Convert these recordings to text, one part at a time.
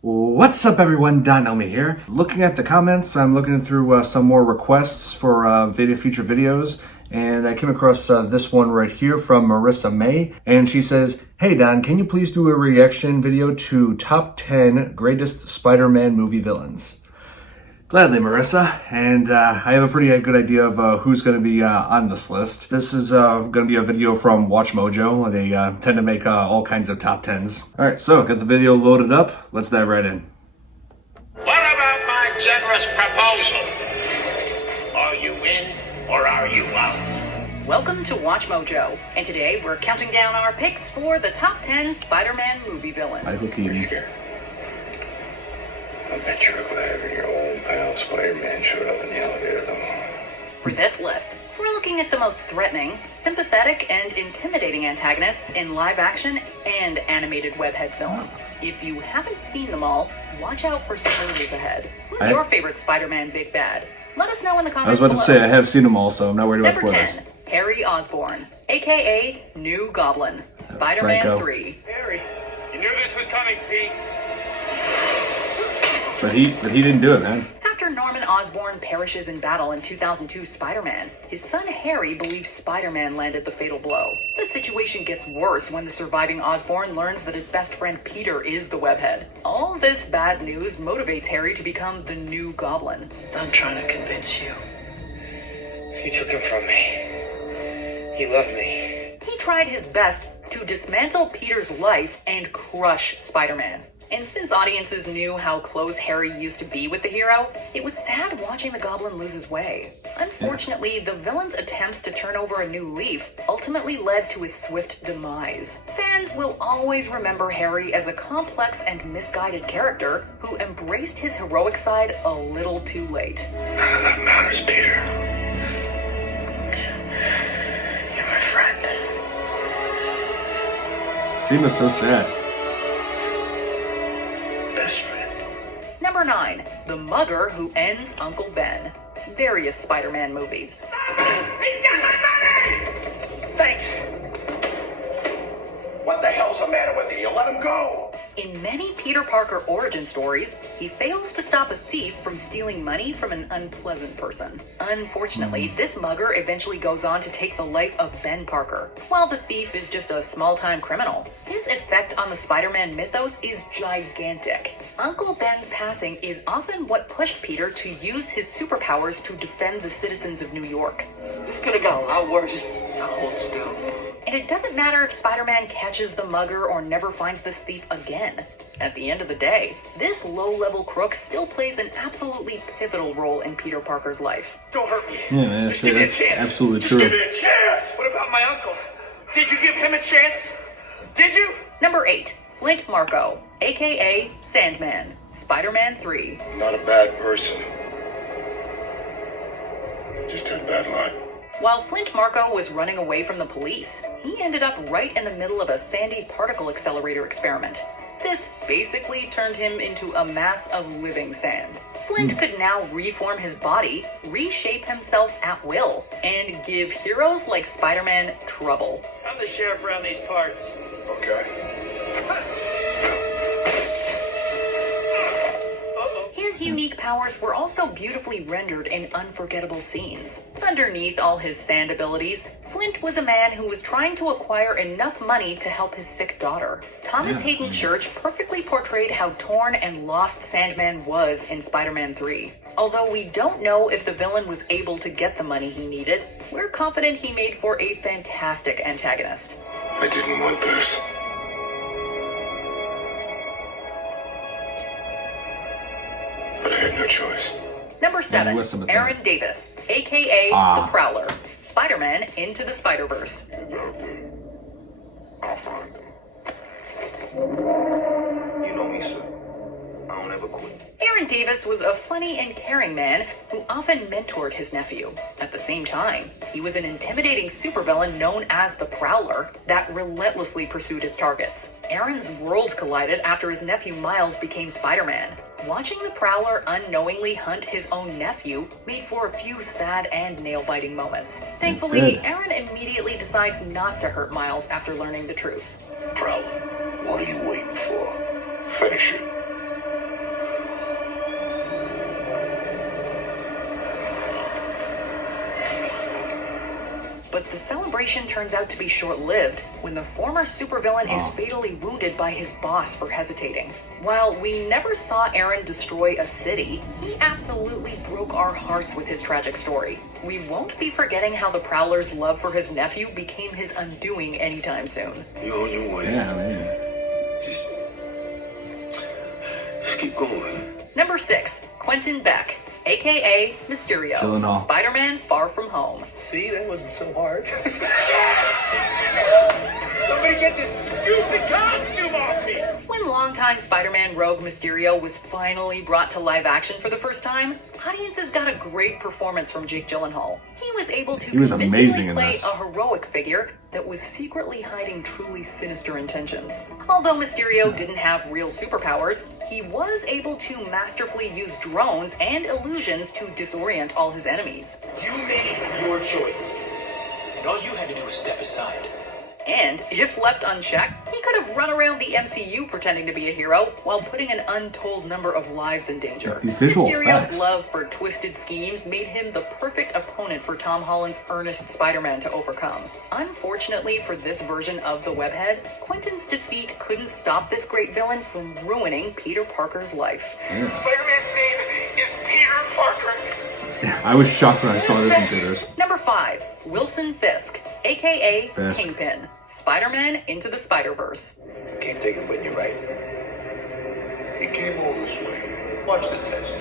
What's up everyone, Elmi here. Looking at the comments, I'm looking through some more requests for future videos, and I came across this one right here from Marissa May, and she says, "Hey Don, can you please do a reaction video to top 10 greatest Spider-Man movie villains?" Gladly, Marissa, and I have a pretty good idea of who's going to be on this list. This is going to be a video from Watch Mojo. They tend to make all kinds of top 10s. Alright, so got the video loaded up. Let's dive right in. What about my generous proposal? Are you in or are you out? Welcome to Watch Mojo, and today we're counting down our picks for the top 10 Spider-Man movie villains. You're scared. I bet you're glad when your old pal Spider-Man showed up in the elevator the morning. For this list, we're looking at the most threatening, sympathetic, and intimidating antagonists in live-action and animated webhead films. If you haven't seen them all, watch out for spoilers ahead. Who's your favorite Spider-Man big bad? Let us know in the comments below. I was about to say, I have seen them all, so I'm not worried about spoilers. Number 10, Harry Osborn, aka New Goblin, Spider-Man 3. Harry, you knew this was coming, Pete. But he didn't do it, man. After Norman Osborn perishes in battle in 2002 Spider-Man, his son Harry believes Spider-Man landed the fatal blow. The situation gets worse when the surviving Osborn learns that his best friend Peter is the webhead. All this bad news motivates Harry to become the new Goblin. I'm trying to convince you. You took him from me. He loved me. He tried his best to dismantle Peter's life and crush Spider-Man. And since audiences knew how close Harry used to be with the hero, it was sad watching the Goblin lose his way. Unfortunately, the villain's attempts to turn over a new leaf ultimately led to his swift demise. Fans will always remember Harry as a complex and misguided character who embraced his heroic side a little too late. None of that matters, Peter. You're my friend. Seems so sad. Number 9, the mugger who ends Uncle Ben. Various Spider-Man movies. He's got my money! Thanks. What the hell's the matter with you? You let him go. In many Peter Parker origin stories, he fails to stop a thief from stealing money from an unpleasant person. Unfortunately, this mugger eventually goes on to take the life of Ben Parker, while the thief is just a small-time criminal. His effect on the Spider-Man mythos is gigantic. Uncle Ben's passing is often what pushed Peter to use his superpowers to defend the citizens of New York. This could have gone a lot worse. I'll hold still. And it doesn't matter if Spider-Man catches the mugger or never finds this thief again. At the end of the day, this low-level crook still plays an absolutely pivotal role in Peter Parker's life. Don't hurt me. Yeah, man, Just give me a that's chance. absolutely Just true. give me a chance. What about my uncle? Did you give him a chance? Did you? Number 8, Flint Marko, aka Sandman, Spider-Man 3. Not a bad person. Just had bad luck. While Flint Marko was running away from the police, he ended up right in the middle of a Sandy particle accelerator experiment. This basically turned him into a mass of living sand. Flint could now reform his body, reshape himself at will, and give heroes like Spider-Man trouble. I'm the sheriff around these parts. Okay. His unique powers were also beautifully rendered in unforgettable scenes. Underneath all his sand abilities, Flint was a man who was trying to acquire enough money to help his sick daughter. Thomas Hayden Church perfectly portrayed how torn and lost Sandman was in Spider-Man 3. Although we don't know if the villain was able to get the money he needed, we're confident he made for a fantastic antagonist. I didn't want this. But I had no choice. Number 7, listen to Aaron Davis, aka the Prowler, Spider-Man Into the Spider-Verse. I'll find them. You know me, sir. I don't ever quit. Aaron Davis was a funny and caring man who often mentored his nephew. At the same time, he was an intimidating supervillain known as the Prowler that relentlessly pursued his targets. Aaron's worlds collided after his nephew Miles became Spider-Man. Watching the Prowler unknowingly hunt his own nephew made for a few sad and nail-biting moments. Thankfully, Aaron immediately decides not to hurt Miles after learning the truth. Prowler, what are you waiting for? Finish it. The celebration turns out to be short-lived when the former supervillain is fatally wounded by his boss for hesitating. While we never saw Aaron destroy a city, he absolutely broke our hearts with his tragic story. We won't be forgetting how the Prowler's love for his nephew became his undoing anytime soon. You're on your way. Yeah, man. Just keep going. Number 6, Quentin Beck, aka Mysterio, Killing all. Spider-Man Far From Home. See, that wasn't so hard. Somebody get this stupid costume off me! When longtime Spider-Man rogue Mysterio was finally brought to live action for the first time, audiences got a great performance from Jake Gyllenhaal. He was able to He was convincingly amazing in play this. a heroic figure that was secretly hiding truly sinister intentions. Although Mysterio didn't have real superpowers, he was able to masterfully use drones and illusions to disorient all his enemies. You made your choice. And all you had to do was step aside. And, if left unchecked, he could have run around the MCU pretending to be a hero while putting an untold number of lives in danger. These visual Mysterio's effects. love for twisted schemes made him the perfect opponent for Tom Holland's earnest Spider-Man to overcome. Unfortunately for this version of the webhead, Quentin's defeat couldn't stop this great villain from ruining Peter Parker's life. Spider-Man's name is Peter Parker. I was shocked when I saw this in theaters. Number 5, Wilson Fisk, aka Fisk. Kingpin, Spider-Man Into the Spider-Verse. Can't take it with you, right? He came all this way. Watch the test.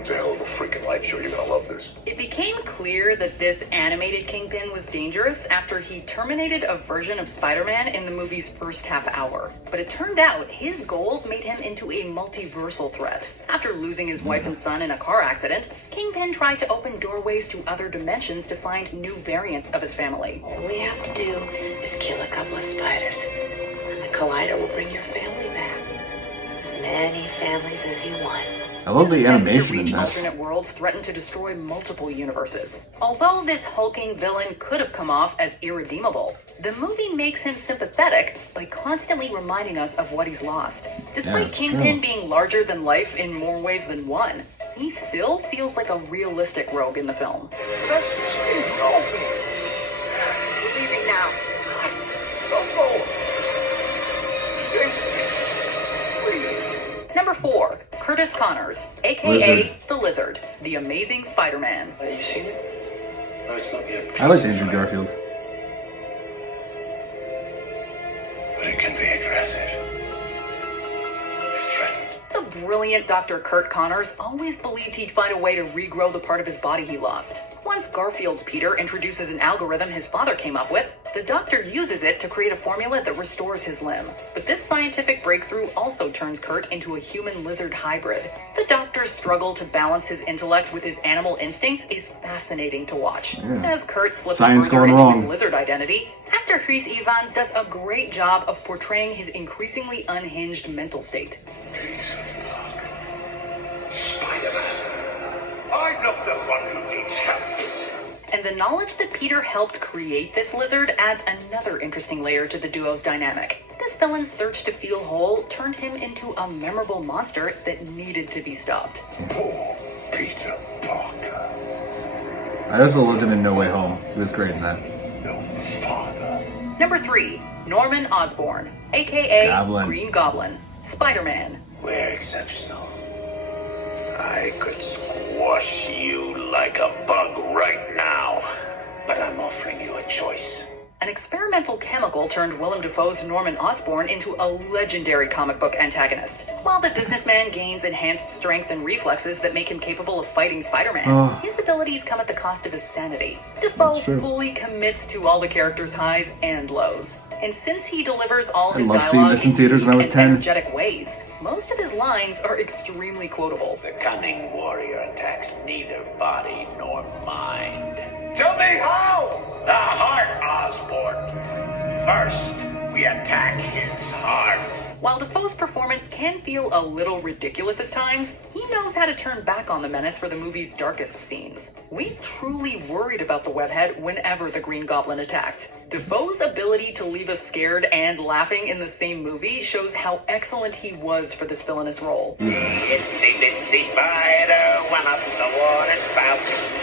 It's a hell of a freaking light show. You're gonna love this. It became clear that this animated Kingpin was dangerous after he terminated a version of Spider-Man in the movie's first half hour. But it turned out his goals made him into a multiversal threat. After losing his wife and son in a car accident, Kingpin tried to open doorways to other dimensions to find new variants of his family. All we have to do is kill a couple of spiders, and the collider will bring your family back. As many families as you want. I love the His attempts to animation in reach this. alternate worlds threatened to destroy multiple universes. Although this hulking villain could have come off as irredeemable, the movie makes him sympathetic by constantly reminding us of what he's lost. Despite that's Kingpin true. being larger than life in more ways than one, he still feels like a realistic rogue in the film. That's Steve. No. We're leaving now. Don't go. Steve. Please. Number 4, Curtis Connors, aka Lizard. The Lizard, the Amazing Spider-Man. Have you seen it? No, it's not yet. I like Andrew Garfield. But it can be aggressive. If threatened. The brilliant Dr. Kurt Connors always believed he'd find a way to regrow the part of his body he lost. Once Garfield's Peter introduces an algorithm his father came up with, the doctor uses it to create a formula that restores his limb. But this scientific breakthrough also turns Kurt into a human-lizard hybrid. The doctor's struggle to balance his intellect with his animal instincts is fascinating to watch. As Kurt slips Science further going into wrong. his lizard identity, actor Chris Evans does a great job of portraying his increasingly unhinged mental state. Spider-Man. I'm not the one who needs help. And the knowledge that Peter helped create this lizard adds another interesting layer to the duo's dynamic. This villain's search to feel whole turned him into a memorable monster that needed to be stopped. Poor Peter Parker. I also loved him in No Way Home. He was great in that. No father. Number 3, Norman Osborn, aka Goblin. Green Goblin, Spider-Man. We're exceptional. I could squash you like a bug right now. But I'm offering you a choice. An experimental chemical turned Willem Dafoe's Norman Osborn into a legendary comic book antagonist. While the businessman gains enhanced strength and reflexes that make him capable of fighting Spider-Man, his abilities come at the cost of his sanity. Dafoe That's true. fully commits to all the character's highs and lows. And since he delivers all his loved seeing dialogue this in theaters when I was unique 10. and energetic ways, most of his lines are extremely quotable. The cunning warrior attacks neither body nor mind. Tell me how! The heart, Osborne. First, we attack his heart. While Dafoe's performance can feel a little ridiculous at times, he knows how to turn back on the menace for the movie's darkest scenes. We truly worried about the webhead whenever the Green Goblin attacked. Dafoe's ability to leave us scared and laughing in the same movie shows how excellent he was for this villainous role. Itsy bitsy spider went up the water spout.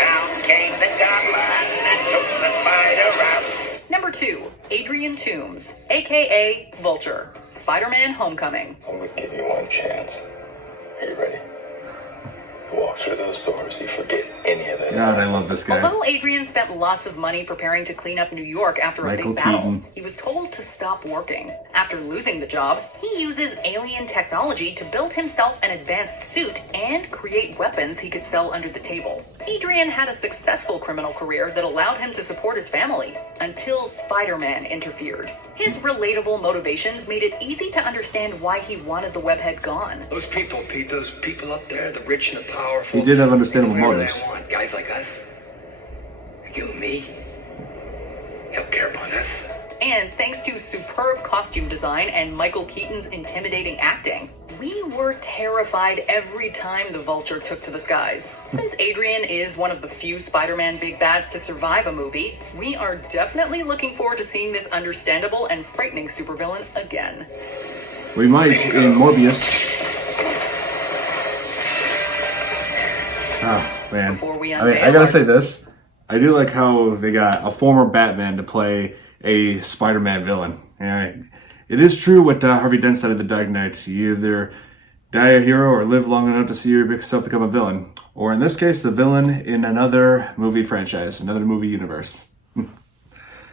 Down came the Goblin and took the spider out. Number 2, Adrian Toomes, aka Vulture, Spider-Man Homecoming. I'm gonna give you one chance. Are you ready? You walk through those doors, you forget any of this. God, I love this guy. Although Adrian spent lots of money preparing to clean up New York after Michael a big battle, Keaton. he was told to stop working. After losing the job, he uses alien technology to build himself an advanced suit and create weapons he could sell under the table. Adrian had a successful criminal career that allowed him to support his family, until Spider-Man interfered. His relatable motivations made it easy to understand why he wanted the webhead gone. Those people, Pete, those people up there, the rich and the powerful. He did have understandable they do whatever motives. they want. Guys like us, you and me, they don't care about us. And thanks to superb costume design and Michael Keaton's intimidating acting, we were terrified every time the Vulture took to the skies. Since Adrian is one of the few Spider-Man big bads to survive a movie, we are definitely looking forward to seeing this understandable and frightening supervillain again. We might in Morbius. Oh, man. Before we I mean, I unveil gotta our- say this. I do like how they got a former Batman to play a Spider-Man villain. Yeah, it is true what Harvey Dent said in The Dark Knight. You either die a hero or live long enough to see yourself become a villain. Or in this case, the villain in another movie franchise, another movie universe.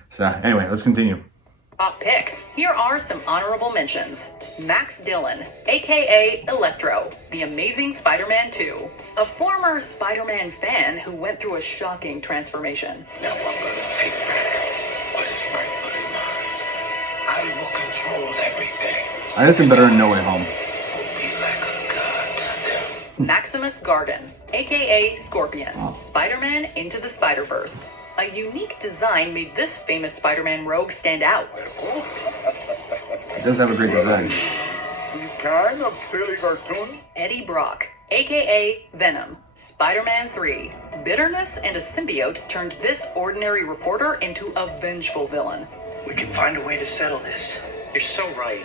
So anyway, let's continue. Top pick. Here are some honorable mentions. Max Dillon, aka Electro, The Amazing Spider-Man 2. A former Spider-Man fan who went through a shocking transformation. Now I'm gonna take back what is rightfully mine. I will control everything. I liked him better in No Way Home. Be like a god to them. Maximus Gargan, aka Scorpion, Spider-Man Into the Spider-Verse. A unique design made this famous Spider-Man rogue stand out. He does have a great design. Some kind of silly cartoon? Eddie Brock, aka Venom, Spider-Man 3. Bitterness and a symbiote turned this ordinary reporter into a vengeful villain. We can find a way to settle this. You're so right.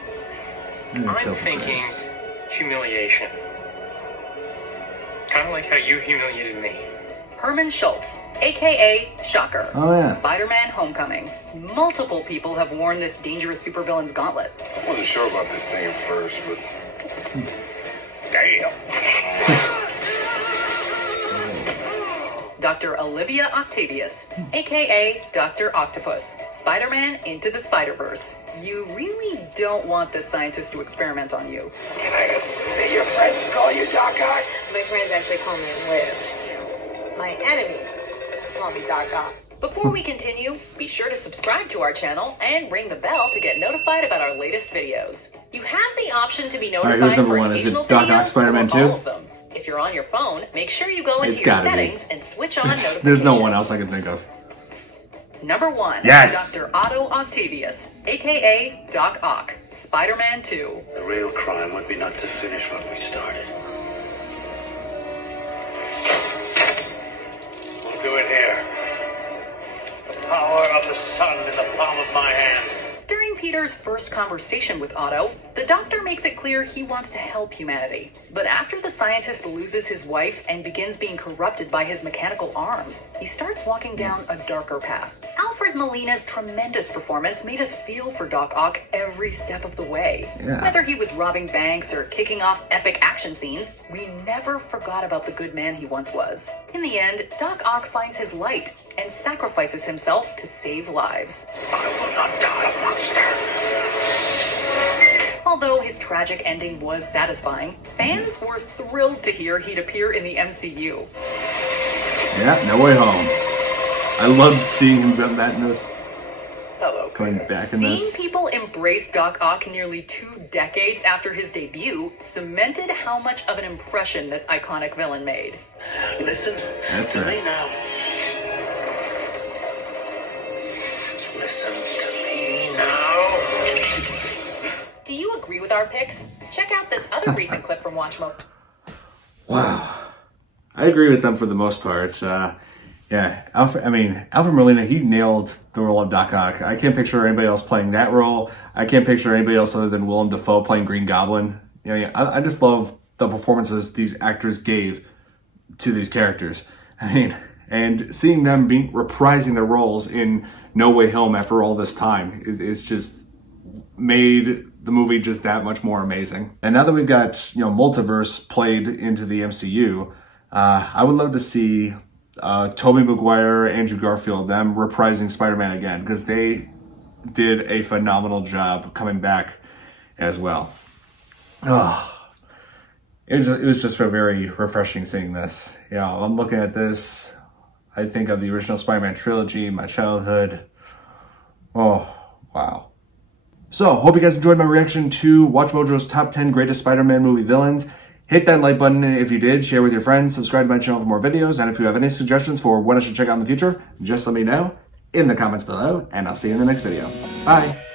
Mm, I'm so thinking nice. humiliation. Kind of like how you humiliated me. Herman Schultz, aka Shocker, Oh, yeah. Spider-Man Homecoming. Multiple people have worn this dangerous supervillain's gauntlet. I wasn't sure about this thing at first, but damn. Dr. Olivia Octavius, aka Dr. Octopus, Spider-Man Into the Spider-Verse. You really don't want this scientist to experiment on you. Can I just say your friends call you Doc Ock? My friends actually call me Liv. My enemies call me Doc Ock. Before we continue, be sure to subscribe to our channel and ring the bell to get notified about our latest videos. You have the option to be here's notified number for one. Is it occasional Doc Ock videos Spider-Man or 2? all of them. If you're on your phone, make sure you go into It's your gotta be. settings and switch on notifications. There's no one else I can think of. Number 1, Yes! Dr. Otto Octavius, aka Doc Ock, Spider-Man 2. The real crime would be not to finish what we started. We'll do it here. The power of the sun in the palm of my hand. During Peter's first conversation with Otto, the doctor makes it clear he wants to help humanity. But after the scientist loses his wife and begins being corrupted by his mechanical arms, he starts walking down a darker path. Alfred Molina's tremendous performance made us feel for Doc Ock every step of the way. Yeah. Whether he was robbing banks or kicking off epic action scenes, we never forgot about the good man he once was. In the end, Doc Ock finds his light and sacrifices himself to save lives. I will not die a monster. Although his tragic ending was satisfying, fans were thrilled to hear he'd appear in the MCU. Yeah, No Way Home. I loved seeing him done that in this. Hello, Going back in Seeing this. people embrace Doc Ock nearly 2 decades after his debut cemented how much of an impression this iconic villain made. Listen That's to right. me now. Listen to me now. Do you agree with our picks? Check out this other recent clip from Watch Mode. Wow. I agree with them for the most part. Yeah, Alfred Molina, he nailed the role of Doc Ock. I can't picture anybody else playing that role. I can't picture anybody else other than Willem Dafoe playing Green Goblin. I just love the performances these actors gave to these characters. I mean, And seeing them reprising their roles in No Way Home after all this time is just made the movie just that much more amazing. And now that we've got, multiverse played into the MCU, I would love to see Tobey Maguire, Andrew Garfield, them reprising Spider-Man again, because they did a phenomenal job coming back as well. It was just very refreshing seeing this. I'm looking at this, I think of the original Spider-Man trilogy, my childhood. Oh, wow. So, hope you guys enjoyed my reaction to Watch Mojo's top 10 greatest Spider-Man movie villains. Hit that like button if you did, share with your friends, subscribe to my channel for more videos, and if you have any suggestions for what I should check out in the future, just let me know in the comments below, and I'll see you in the next video. Bye!